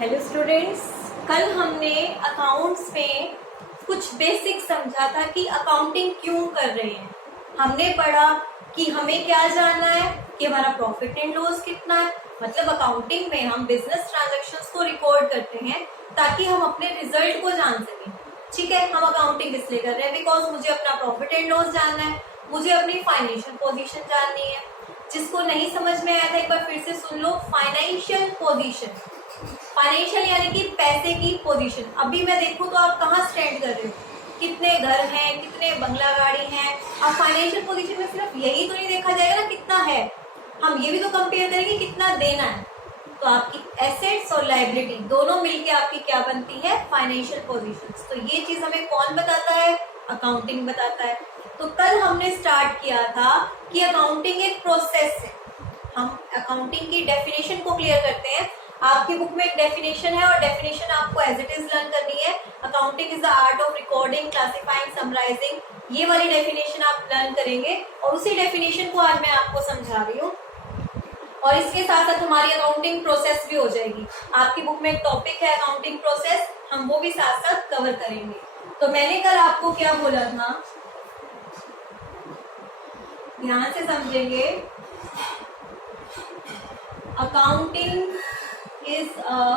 Hello students, कल हमने accounts में कुछ बेसिक समझा था कि अकाउंटिंग क्यों कर रहे हैं। हमने पढ़ा कि हमें क्या जानना है कि हमारा प्रॉफिट एंड लॉस कितना है। मतलब अकाउंटिंग में हम बिजनेस ट्रांजैक्शंस को रिकॉर्ड करते हैं ताकि हम अपने रिजल्ट को जान सकें। ठीक है, हम अकाउंटिंग इसलिए कर रहे हैं बिकॉज मुझे अपना प्रॉफिट एंड लॉस जानना है, मुझे अपनी फाइनेंशियल पोजीशन जाननी है। जिसको नहीं समझ में आया था एक बार फिर से सुन लो। फाइनेंशियल पोजीशन, फाइनेंशियल यानी कि पैसे की पोजीशन। अभी मैं देखूं तो आप कहाँ स्टैंड कर रहे हो, कितने घर हैं, कितने बंगला गाड़ी हैं। अब फाइनेंशियल पोजीशन में सिर्फ यही तो नहीं देखा जाएगा ना कितना है, हम ये भी तो कंपेयर करेंगे कितना देना है। तो आपकी एसेट्स और लायबिलिटी दोनों मिलके आपकी क्या बनती है, फाइनेंशियल पोजीशंस। तो ये चीज हमें कौन बताता है, अकाउंटिंग बताता है। तो कल हमने स्टार्ट किया था कि अकाउंटिंग एक प्रोसेस है। हम अकाउंटिंग की डेफिनेशन को क्लियर करते हैं। आपकी बुक में एक डेफिनेशन है और डेफिनेशन आपको एज इट इज लर्न करनी है। Accounting is the art of recording, classifying, summarising. ये वाली डेफिनेशन आप लर्न करेंगे और उसी डेफिनेशन को आज मैं आपको समझा रही हूँ। और इसके साथ साथ हमारी अकाउंटिंग प्रोसेस भी हो जाएगी। आपकी बुक में एक टॉपिक है अकाउंटिंग प्रोसेस, हम वो भी साथ साथ कवर करेंगे। तो मैंने कल आपको क्या बोला था, ध्यान से समझेंगे। Accounting is a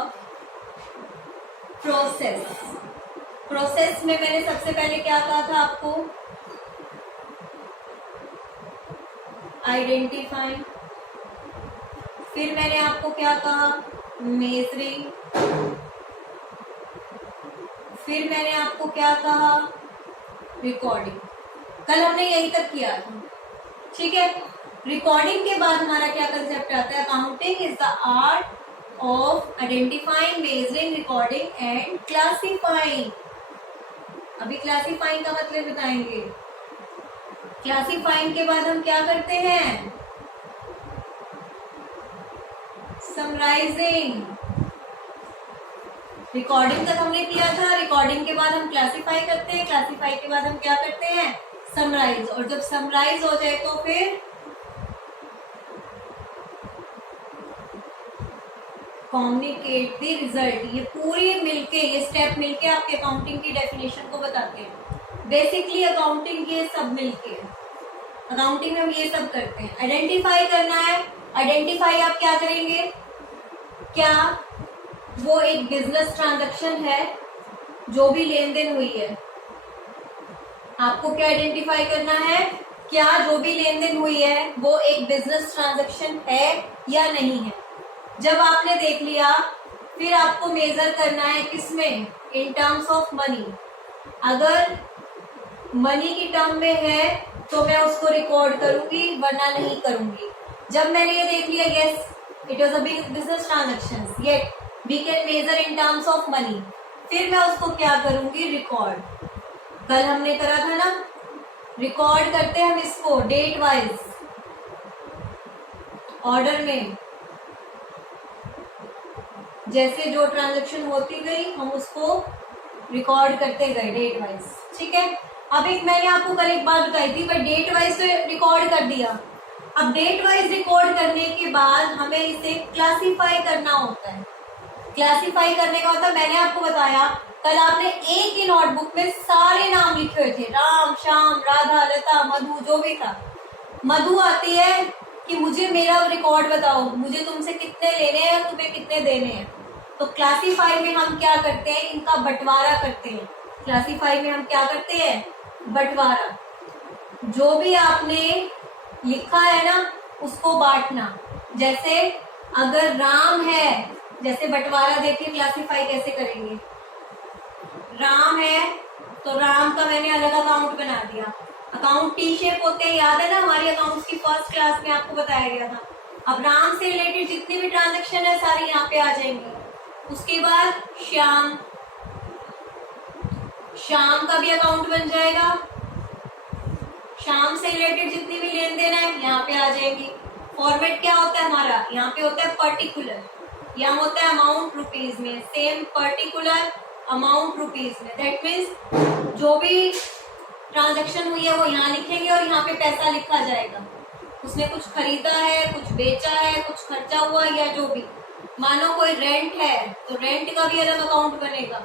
process. Process में मैंने सबसे पहले क्या कहा था आपको, आइडेंटिफाइंग। फिर मैंने आपको क्या कहा, मेजरिंग। फिर मैंने आपको क्या कहा, रिकॉर्डिंग। कल हमने यही तक किया था, ठीक है। रिकॉर्डिंग के बाद हमारा क्या कंसेप्ट आता है, accounting is the art of identifying, measuring, recording and classifying. अभी क्लासिफाइंग का मतलब बताएंगे। क्लासिफाइंग के बाद हम क्या करते हैं, समराइजिंग। रिकॉर्डिंग तक हमने किया था, रिकॉर्डिंग के बाद हम क्लासिफाई करते हैं, क्लासिफाई के बाद हम क्या करते हैं, समराइज। और जब समराइज हो जाए तो फिर कम्युनिकेट द रिजल्ट। ये पूरी मिलके, ये स्टेप मिलके आपके अकाउंटिंग की डेफिनेशन को बताते हैं। बेसिकली अकाउंटिंग ये सब मिलके, अकाउंटिंग में हम ये सब करते हैं। आइडेंटिफाई करना है, आइडेंटिफाई आप क्या करेंगे, क्या वो एक बिजनेस ट्रांजैक्शन है, जो भी लेन देन हुई है, आपको क्या आइडेंटिफाई करना है, क्या जो भी लेन देन हुई है वो एक बिजनेस ट्रांजैक्शन है या नहीं है। जब आपने देख लिया, फिर आपको मेजर करना है किसमें, इन टर्म्स ऑफ मनी। अगर मनी की टर्म में है तो मैं उसको रिकॉर्ड करूंगी, वरना नहीं करूंगी। जब मैंने ये देख लिया, yes it was a business transaction, yet we can measure in terms of money, फिर मैं उसको क्या करूंगी, रिकॉर्ड। कल हमने करा था ना, रिकॉर्ड करते हैं हम इसको डेट वाइज, ऑर्डर में। जैसे जो ट्रांजैक्शन होती गई हम उसको रिकॉर्ड करते गए डेट वाइज, ठीक है। अब एक मैंने आपको कल एक बात बताई थी, पर डेट वाइज तो रिकॉर्ड कर दिया। अब डेट वाइज रिकॉर्ड करने के बाद हमें इसे क्लासिफाई करना होता है। क्लासिफाई करने का होता है, मैंने आपको बताया कल, आपने एक ही नोटबुक में सारे नाम लिखे हुए थे, राम, श्याम, राधा, लता, मधु, जो भी था। मधु आती है कि मुझे मेरा रिकॉर्ड बताओ, मुझे तुमसे कितने लेने हैं, तुम्हें कितने देने हैं। तो क्लासिफाई में हम क्या करते हैं, इनका बंटवारा करते हैं। क्लासिफाई में हम क्या करते हैं, बंटवारा। जो भी आपने लिखा है ना उसको बांटना। जैसे अगर राम है, जैसे बंटवारा देखिए क्लासिफाई कैसे करेंगे। राम है तो राम का मैंने अलग अकाउंट बना दिया। अकाउंट टी शेप होते हैं, याद है ना, हमारी अकाउंट्स की फर्स्ट क्लास में आपको बताया गया था। अब राम से रिलेटेड जितनी भी ट्रांजैक्शन है सारी यहाँ पे आ जाएंगी। उसके बाद श्याम, श्याम का भी अकाउंट बन जाएगा। श्याम से रिलेटेड जितनी भी लेन देन है यहाँ पे आ जाएगी। फॉर्मेट क्या होता है हमारा, यहाँ पे होता है पर्टिकुलर, यहाँ होता है अमाउंट रुपीज में, सेम पर्टिकुलर अमाउंट रुपीज में। दैट मीन्स जो भी ट्रांजैक्शन हुई है वो यहाँ लिखेंगे और यहाँ पे पैसा लिखा जाएगा। उसने कुछ खरीदा है, कुछ बेचा है, कुछ खर्चा हुआ या जो भी, मानो कोई रेंट है तो रेंट का भी अलग अकाउंट बनेगा,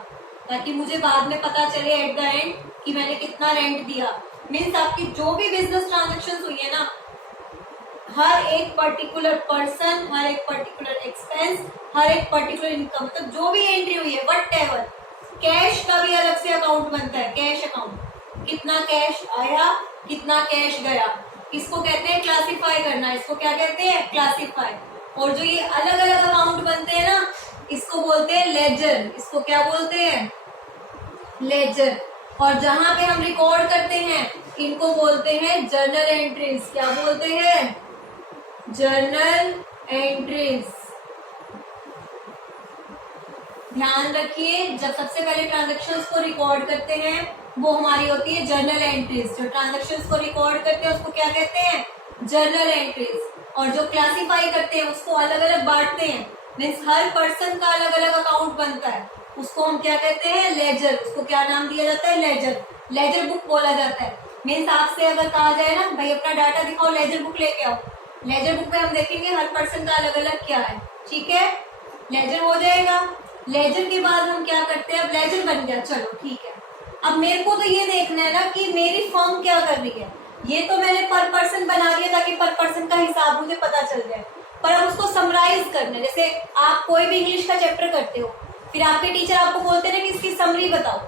ताकि मुझे बाद में पता चले एट द एंड कि मैंने कितना रेंट दिया। मीन्स आपकी जो भी बिजनेस ट्रांजेक्शन हुई है ना, हर एक पर्टिकुलर पर्सन, हर एक पर्टिकुलर एक्सपेंस, हर एक पर्टिकुलर इनकम, मतलब जो भी एंट्री हुई है वट एवर। कैश का भी अलग से अकाउंट बनता है, कैश अकाउंट, कितना कैश आया कितना कैश गया, इसको कहते हैं क्लासिफाई करना, इसको क्या कहते हैं, क्लासिफाई। और जो ये अलग अलग अकाउंट बनते हैं ना, इसको बोलते हैं लेजर, इसको क्या बोलते हैं, लेजर। और जहां पे हम रिकॉर्ड करते हैं इनको बोलते हैं जर्नल एंट्रीज, क्या बोलते हैं, जर्नल एंट्रीज। ध्यान रखिए, जब सबसे पहले ट्रांजेक्शन्स को रिकॉर्ड करते हैं वो हमारी होती है जर्नल एंट्रीज। जो ट्रांजेक्शन्स को रिकॉर्ड करते हैं उसको क्या कहते हैं, जर्नल एंट्रीज। और जो क्लासिफाई करते हैं उसको अलग अलग बांटते हैं, मीन्स हर पर्सन का अलग अलग अकाउंट बनता है, उसको हम क्या कहते हैं, लेजर। उसको क्या नाम दिया जाता है, लेजर, लेजर बुक बोला जाता है। मीन्स आपसे अगर कहा जाए ना भाई अपना डाटा दिखाओ, लेजर बुक लेके आओ, लेजर बुक में हम देखेंगे हर पर्सन का अलग अलग क्या है, ठीक है, लेजर हो जाएगा। लेजर के बाद हम क्या करते हैं, अब लेजर बन गया, चलो ठीक है। अब मेरे को तो ये देखना है ना कि मेरी फर्म क्या कर रही है। ये तो मैंने पर पर्सन बना दिया ताकि पर पर्सन का हिसाब मुझे पता चल जाए, पर अब उसको समराइज करना है। जैसे आप कोई भी इंग्लिश का चैप्टर करते हो, फिर आपके टीचर आपको बोलते हैं ना कि इसकी समरी बताओ,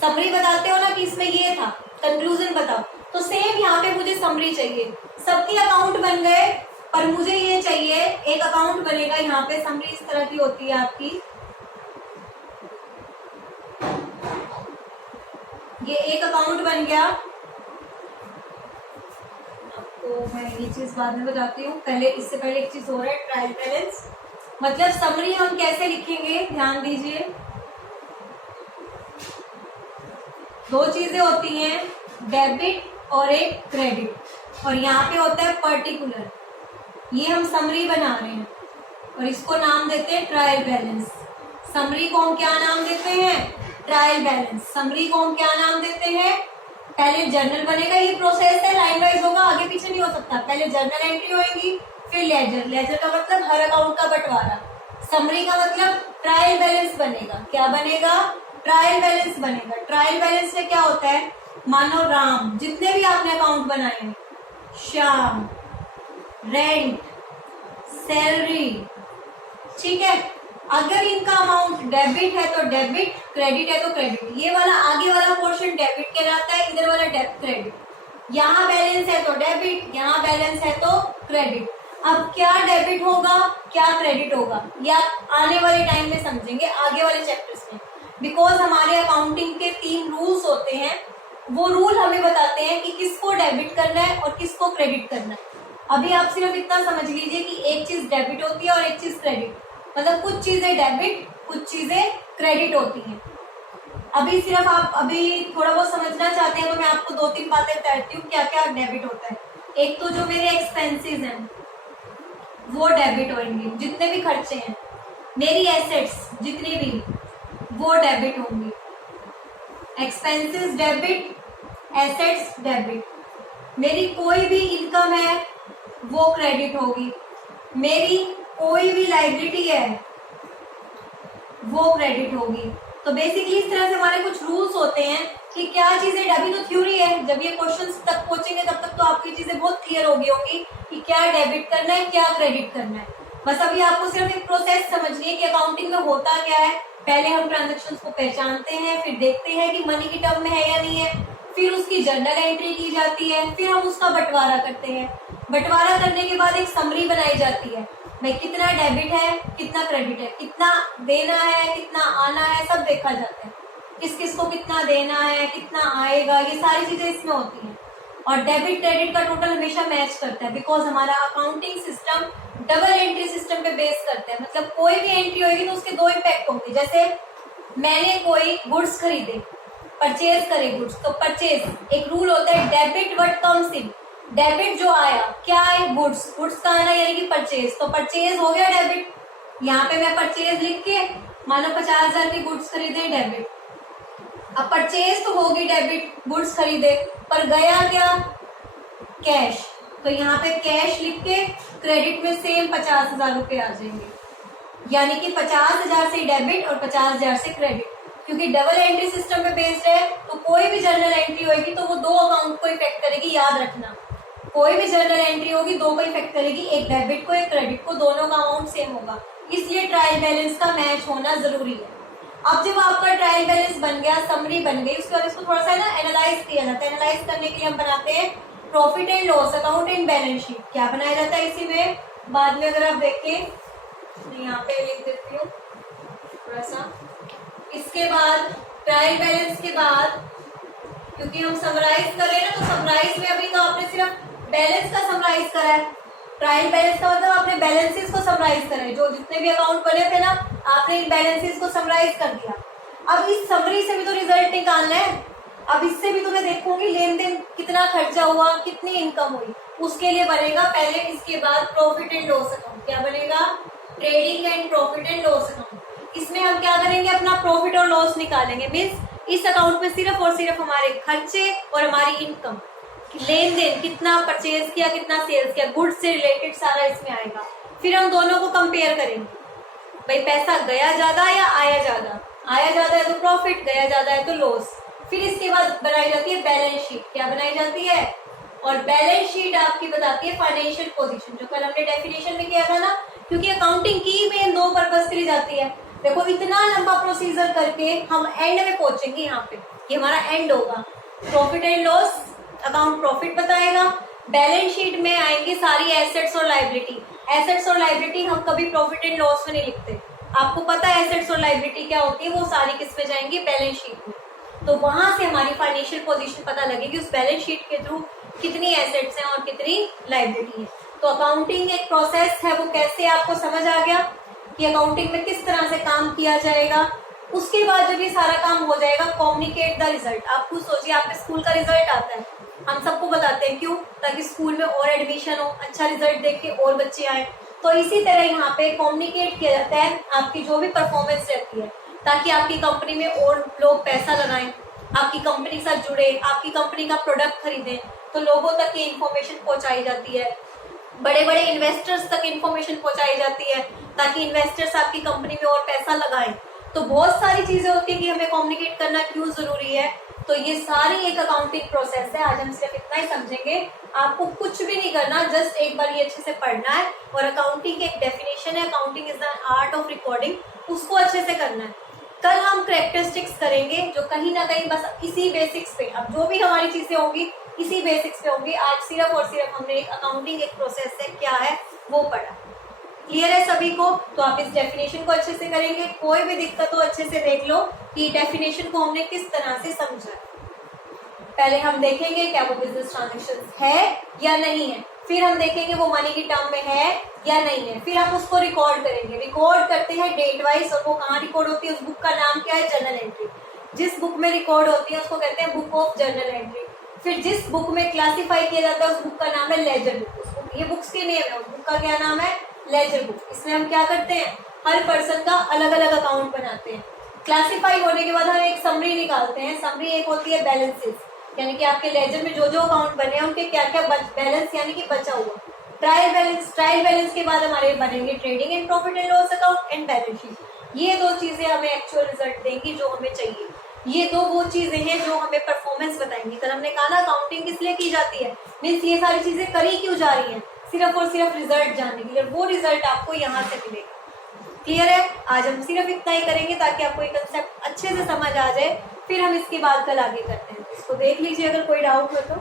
समरी बताते हो ना कि इसमें ये था, कंक्लूजन बताओ, तो सेम यहाँ पे मुझे समरी चाहिए। सबके अकाउंट बन गए, पर मुझे ये चाहिए एक अकाउंट बनेगा, यहाँ पे समरी इस तरह की होती है आपकी, ये एक अकाउंट बन गया। आपको मैं ये चीज बाद में बताती हूँ, पहले इससे पहले एक चीज हो रहा है, ट्रायल बैलेंस। मतलब समरी हम कैसे लिखेंगे, ध्यान दीजिए, दो चीजें होती हैं, डेबिट और एक क्रेडिट। और यहाँ पे होता है पर्टिकुलर, ये हम समरी बना रहे हैं और इसको नाम देते हैं ट्रायल बैलेंस। समरी को हम क्या नाम देते हैं, ट्रायल बैलेंस। समरी को हम क्या नाम देते हैं, पहले जर्नल बनेगा, ये प्रोसेस है, लाइन वाइज होगा, आगे पीछे नहीं हो सकता। पहले जर्नल एंट्री होगी, फिर लेजर, लेजर का मतलब हर अकाउंट का बंटवारा। समरी का मतलब ट्रायल बैलेंस बनेगा, क्या बनेगा, ट्रायल बैलेंस बनेगा। ट्रायल बैलेंस में क्या होता है, मानो राम, जितने भी आपने अकाउंट बनाए हैं, श्याम, रेंट, सैलरी, ठीक है, अगर इनका अमाउंट डेबिट है तो डेबिट, क्रेडिट है तो क्रेडिट। ये वाला आगे वाला पोर्शन डेबिट कहलाता है, इधर वाला क्रेडिट। यहाँ बैलेंस है तो डेबिट, यहाँ बैलेंस है तो क्रेडिट। अब क्या डेबिट होगा क्या क्रेडिट होगा, या आने वाले टाइम में समझेंगे, आगे वाले चैप्टर्स में। बिकॉज हमारे अकाउंटिंग के 3 रूल्स होते हैं, वो रूल हमें बताते हैं कि किसको डेबिट करना है और किसको क्रेडिट करना है। अभी आप सिर्फ इतना समझ लीजिए कि एक चीज डेबिट होती है और एक चीज क्रेडिट, मतलब कुछ चीजें डेबिट कुछ चीजें क्रेडिट होती हैं। अभी सिर्फ आप अभी थोड़ा बहुत समझना चाहते हैं तो मैं आपको 2-3 बातें बताती हूँ क्या क्या डेबिट होता है। एक तो जो मेरे एक्सपेंसेस हैं वो डेबिट होंगे, जितने भी खर्चे हैं, मेरी एसेट्स जितनी भी वो डेबिट होंगी। Expenses debit, assets debit. मेरी कोई भी इनकम है वो क्रेडिट होगी, मेरी कोई भी लाइबिलिटी है वो क्रेडिट होगी। तो बेसिकली इस तरह से हमारे कुछ रूल्स होते हैं कि क्या चीजें, अभी तो थ्योरी है, जब ये क्वेश्चंस तक पहुंचेंगे तब तक तो आपकी चीजें बहुत क्लियर हो गई होंगी कि क्या डेबिट करना है क्या क्रेडिट करना है। बस अभी आपको सिर्फ एक प्रोसेस समझनी है कि अकाउंटिंग में होता क्या है। पहले हम ट्रांजेक्शन्स को पहचानते हैं, फिर देखते हैं कि मनी की टर्म में है या नहीं है, फिर उसकी जर्नल एंट्री की जाती है, फिर हम उसका बंटवारा करते हैं। बंटवारा करने के बाद एक समरी बनाई जाती है, भाई कितना डेबिट है कितना क्रेडिट है, कितना देना है कितना आना है, सब देखा जाता है, किस किस को कितना देना है कितना आएगा, ये सारी चीजें इसमें होती हैं। और डेबिट क्रेडिट का टोटल हमेशा मैच करता है, बिकॉज हमारा accounting system double entry system पे बेस करता है। मतलब कोई भी एंट्री होगी तो उसके 2 इम्पैक्ट होंगे। जैसे मैंने कोई गुड्स खरीदे, परचेज करे गुड्स, तो परचेज एक रूल होता है debit what comes in. Debit जो आया क्या है, गुड्स, गुड्स का आना यानी कि परचेज, तो परचेज हो गया डेबिट। यहाँ पे मैं परचेज लिख के मानो 50,000 की गुड्स खरीदे, डेबिट। अब परचेज तो होगी डेबिट, गुड्स खरीदे, पर गया क्या, कैश, तो यहाँ पे कैश लिख के क्रेडिट में सेम 50,000 रुपए आ जाएंगे। यानी कि 50,000 से डेबिट और 50,000 से क्रेडिट। क्योंकि डबल एंट्री सिस्टम पे बेस्ड है तो कोई भी जर्नल एंट्री होगी तो वो दो अकाउंट को इफेक्ट करेगी, याद रखना। कोई भी जर्नल एंट्री होगी दो को इफेक्ट करेगी, एक डेबिट को एक क्रेडिट को, दोनों का अमाउंट सेम होगा। इसलिए ट्रायल बैलेंस का मैच होना जरूरी है। अब जब आपका ट्रायल बैलेंस बन गया, समरी बन गई, उसके बाद इसको थोड़ा सा ना एनालाइज किया जाता है। एनालाइज करने के लिए हम बनाते हैं profit and loss account and balance sheet. क्या बनाया जाता है इसी में, बाद में अगर आप देखें, यहाँ पे लिख देती हूँ थोड़ा सा। इसके बाद ट्रायल बैलेंस के बाद, क्योंकि हम समराइज कर रहे हैं ना, तो समराइज में अभी तो आपने सिर्फ बैलेंस का समराइज करा है। ट्रायल बैलेंस का मतलब आपने बैलेंसेस को समराइज करा है, जो जितने भी अकाउंट बने थे ना, आपने इन बैलेंसेस को समराइज कर दिया। अब इस समरी से भी तो रिजल्ट निकालना है। अब इससे भी तो मैं देखूंगी लेन देन कितना खर्चा हुआ, कितनी इनकम हुई। उसके लिए बनेगा पहले, इसके बाद प्रॉफिट एंड लॉस अकाउंट। क्या बनेगा, trading and profit and loss account. इसमें हम क्या करेंगे, अपना प्रॉफिट और लॉस निकालेंगे। मीन्स इस अकाउंट में सिर्फ और सिर्फ हमारे खर्चे और हमारी इनकम, लेन देन, कितना परचेज किया, कितना सेल्स किया, गुड्स से रिलेटेड सारा इसमें आएगा। फिर हम दोनों को कंपेयर करेंगे, भाई पैसा गया ज्यादा या आया ज्यादा। आया ज्यादा है तो प्रॉफिट, गया ज्यादा है तो लॉस। फिर इसके बाद बनाई जाती है बैलेंस शीट। क्या बनाई जाती है, और बैलेंस शीट आपकी बताती है फाइनेंशियल पोजीशन, जो कल हमने डेफिनेशन में किया था ना। क्योंकि अकाउंटिंग की मेन दो पर्पज के लिए जाती है। देखो इतना लंबा प्रोसीजर करके हम एंड में पहुंचेंगे, यहाँ पे ये हमारा एंड होगा। Profit and loss account profit बताएगा, बैलेंस शीट में आएंगे सारी एसेट्स और लाइबिलिटी। एसेट्स और लाइबिलिटी हम कभी प्रॉफिट एंड लॉस में नहीं लिखते, आपको पता है एसेट्स और लाइबिलिटी क्या होती है, वो सारी किस में जाएंगी, बैलेंस शीट में। तो वहां से हमारी फाइनेंशियल पोजीशन पता लगेगी, उस बैलेंस शीट के थ्रू कितनी एसेट्स हैं और कितनी लाइबिलिटी है। तो अकाउंटिंग एक प्रोसेस है, वो कैसे आपको समझ आ गया कि अकाउंटिंग में किस तरह से काम किया जाएगा। उसके बाद जब ये सारा काम हो जाएगा, कम्युनिकेट द रिजल्ट। आप खुद सोचिए, आपके स्कूल का रिजल्ट आता है, हम सबको बताते हैं, क्यों, ताकि स्कूल में और एडमिशन हो, अच्छा रिजल्ट देख के और बच्चे आए। तो इसी तरह यहाँ पे कम्युनिकेट किया जाता है आपकी जो भी परफॉर्मेंस रहती है, ताकि आपकी कंपनी में और लोग पैसा लगाएं, आपकी कंपनी के साथ जुड़े, आपकी कंपनी का प्रोडक्ट खरीदें। तो लोगों तक ये इन्फॉर्मेशन पहुंचाई जाती है, बड़े बड़े इन्वेस्टर्स तक इन्फॉर्मेशन पहुंचाई जाती है, ताकि इन्वेस्टर्स आपकी कंपनी में और पैसा लगाएं। तो बहुत सारी चीजें होती है कि हमें कम्युनिकेट करना क्यों जरूरी है। तो ये सारी एक अकाउंटिंग प्रोसेस है। आज हम सिर्फ इतना ही समझेंगे, आपको कुछ भी नहीं करना, जस्ट एक बार ये अच्छे से पढ़ना है। और अकाउंटिंग की एक डेफिनेशन है, accounting is the art of recording, उसको अच्छे से करना है। कल हम कैरेक्टरिस्टिक्स करेंगे, जो कहीं ना कहीं बस इसी बेसिक्स पे, अब जो भी हमारी चीजें होंगी इसी बेसिक्स पे होंगी। आज सिर्फ और सिर्फ हमने एक अकाउंटिंग एक प्रोसेस है क्या है वो पढ़ा। क्लियर है सभी को? तो आप इस डेफिनेशन को अच्छे से करेंगे, कोई भी दिक्कत हो अच्छे से देख लो कि डेफिनेशन को हमने किस तरह से समझा। पहले हम देखेंगे क्या वो बिजनेस ट्रांजेक्शन है या नहीं है, फिर हम देखेंगे वो मनी की टर्म में है या नहीं है, फिर हम उसको रिकॉर्ड करेंगे। रिकॉर्ड करते हैं डेट वाइज, और वो कहाँ रिकॉर्ड होती है, उस बुक का नाम क्या है, जर्नल एंट्री। जिस बुक में रिकॉर्ड होती है उसको कहते हैं बुक ऑफ जर्नल एंट्री। फिर जिस बुक में क्लासिफाई किया जाता है उस बुक का नाम है लेजर बुक। ये बुक्स के नेम है, उस बुक का क्या नाम है, लेजर बुक। इसमें हम क्या करते हैं, हर पर्सन का अलग अलग अकाउंट बनाते हैं। क्लासिफाई होने के बाद हम एक समरी निकालते हैं। समरी एक होती है बैलेंसेस, यानी कि आपके लेजर में जो जो अकाउंट बने हैं उनके क्या क्या बैलेंस यानी कि बचा हुआ। ट्रायल बैलेंस के बाद हमारे बनेंगे trading and profit and loss account and balance sheet. ये दो चीजें हमें एक्चुअल रिजल्ट देंगी जो हमें चाहिए। ये दो वो चीजें हैं जो हमें परफॉर्मेंस बताएंगी। कल हमने कहा ना अकाउंटिंग किस लिए की जाती है, मीन्स ये सारी चीजें करी क्यों जा रही हैं, सिर्फ और सिर्फ रिजल्ट जानने के लिए। वो रिजल्ट आपको यहाँ से मिलेगा। क्लियर है? आज हम सिर्फ इतना ही करेंगे ताकि आपको ये कंसेप्ट अच्छे से समझ आ जाए, फिर हम इसके बाद कल आगे करते हैं। इसको देख लीजिए, अगर कोई डाउट हो तो।